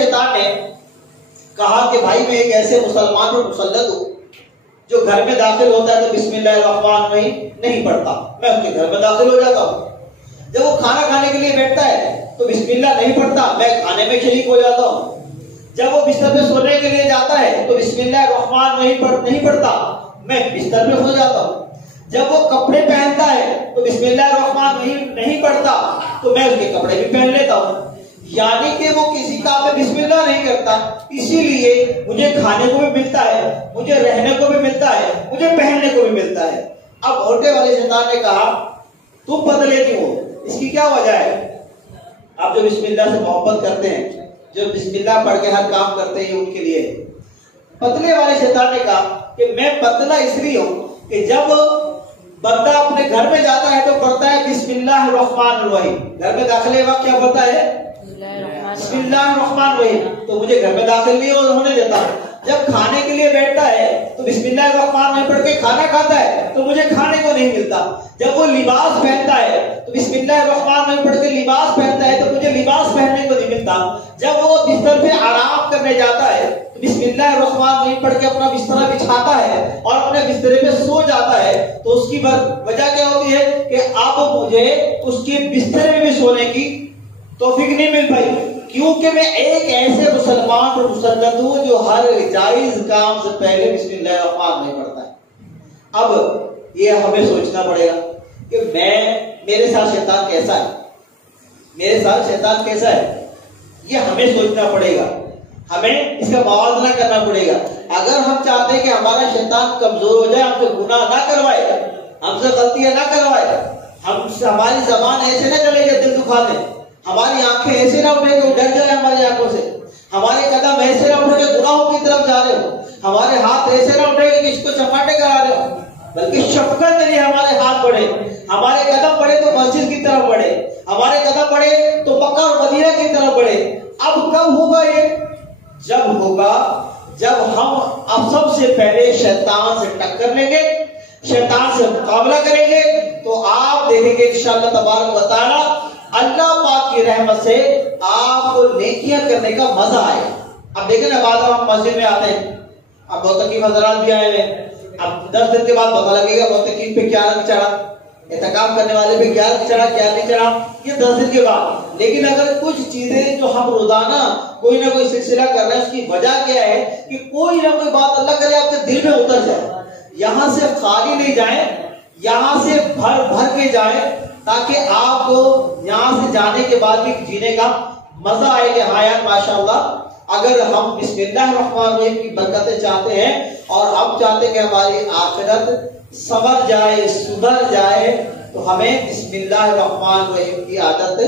شیطان نے کہا کہ بھائی میں ایک ایسے مسلمان پر مسلط ہوں جو گھر میں داخل ہوتا ہے تو بسم اللہ الرحمن الرحیم نہیں پڑھتا، میں اس کے گھر میں داخل ہو جاتا ہوں۔ جب وہ کھانا کھانے کے لیے بیٹھتا ہے تو بسم اللہ نہیں پڑھتا، میں کھانے میں شریک ہو جاتا ہوں۔ جب وہ بستر پہ سونے کے لیے جاتا ہے تو بسم اللہ الرحمن نہیں پڑھتا، میں بستر پہ سو جاتا ہوں۔ جب وہ کپڑے پہنتا ہے تو بسم اللہ الرحمن الرحیم نہیں پڑھتا تو میں اس کے کپڑے بھی پہن لیتا ہوں۔ یعنی کہ وہ کسی کام میں بسم اللہ نہیں کرتا، اسی لیے مجھے کھانے کو بھی ملتا ہے، مجھے رہنے کو بھی ملتا ہے، مجھے پہننے کو بھی ملتا ہے۔ اب موٹے والے شیطان نے کہا تم پتلے کیوں ہو، اس کی کیا وجہ ہے؟ آپ جو بسم اللہ سے محبت کرتے ہیں، جو بسم اللہ پڑھ کے ہر کام کرتے ہیں ان کے لیے۔ پتلے والے شیطان نے کہا کہ میں پتلا اس لیے ہوں کہ جب بندہ اپنے گھر میں جاتا ہے تو پڑھتا ہے بسم اللہ الرحمن الرحیم، گھر میں داخلے وقت کیا پڑھتا ہے؟ بسم اللہ الرحمن الرحیم، تو مجھے گھر میں داخل نہیں ہونے دیتا۔ جب کھانے کے لیے بیٹھتا ہے تو بسم اللہ الرحمن الرحیم پڑھ کے کھانا کھاتا ہے تو مجھے کھانے کو نہیں ملتا۔ جب وہ لباس پہنتا ہے تو بسم اللہ الرحمن الرحیم پڑھ کے لباس پہنتا ہے تو مجھے لباس پہننے کو نہیں ملتا۔ جب وہ بستر پہ آرام کرنے جاتا ہے تو بسم اللہ الرحمن الرحیم پڑھ کے اپنا بستر بچھاتا ہے اور اپنے بسترے پہ سو جاتا ہے، تو اس کی وجہ کیا ہوتی ہے کہ اب مجھے اس کے بسترے میں بھی سونے کی توفیق نہیں مل پائی، کیونکہ میں ایک ایسے مسلمان پر مسلط ہوں جو ہر جائز کام سے پہلے بسم اللہ الرحمن نہیں پڑھتا ہے۔ اب یہ ہمیں سوچنا پڑے گا کہ میرے ساتھ شیطان کیسا ہے، میرے ساتھ شیطان کیسا ہے، یہ ہمیں سوچنا پڑے گا، ہمیں اس کا موازنہ کرنا پڑے گا۔ اگر ہم چاہتے ہیں کہ ہمارا شیطان کمزور ہو جائے، ہم سے گناہ نہ کروائے، ہم سے غلطیاں نہ کروائے، ہماری زبان ایسے نہ چلے کہ دل دکھا دے، ہماری آنکھیں ایسے نہ اٹھے کہ وہ ڈر جائے ہماری آنکھوں سے، ہمارے قدم ایسے نہ اٹھے کہ گناہوں کی طرف جا رہے ہو، ہمارے ہاتھ ایسے نہ اٹھے کہ کسی کو چپاٹے کرا رہے ہو، بلکہ شفقت کے لیے ہمارے ہاتھ بڑھے، ہمارے قدم بڑھے تو مسجد کی طرف بڑھے، ہمارے قدم بڑھے تو مکہ اور مدینہ کی طرف بڑھے۔ اب کب ہوگا یہ؟ جب ہوگا جب ہم اب سب سے پہلے شیطان سے ٹکر لیں گے، شیطان سے مقابلہ کریں گے، تو آپ دیکھیں گے انشاءاللہ تبارک و تعالی اللہ پاک کی رحمت سے آپ کو نیکیاں کرنے کا مزہ آئے۔ اب دیکھیں نا، بعد ہم مسجد میں آتے ہیں، اب معتکف حضرات بھی آئے ہیں، اب 10 دن کے بعد پتہ لگے گا معتکف پہ کیا رنگ چڑھا، اعتکاف کرنے والے پہ کیا رنگ چڑھا کیا نہیں چڑھا، یہ 10 دن کے بعد۔ لیکن اگر کچھ چیزیں جو ہم روزانہ کوئی نہ کوئی سلسلہ کر رہے ہیں، اس کی وجہ کیا ہے کہ کوئی نہ کوئی بات اللہ کرے آپ کے دل میں اتر جائے، یہاں سے خالی نہیں جائیں، یہاں سے بھر بھر کے جائیں، تاکہ آپ کو یہاں سے جانے کے بعد بھی جینے کا مزہ آئے کہ ہاں یار ماشاءاللہ، اگر ہم بسم اللہ الرحمن الرحیم کی برکتیں چاہتے ہیں اور ہم چاہتے ہیں کہ ہماری آخرت سنور جائے سدھر جائے، تو ہمیں بسم اللہ الرحمن الرحیم کی عادت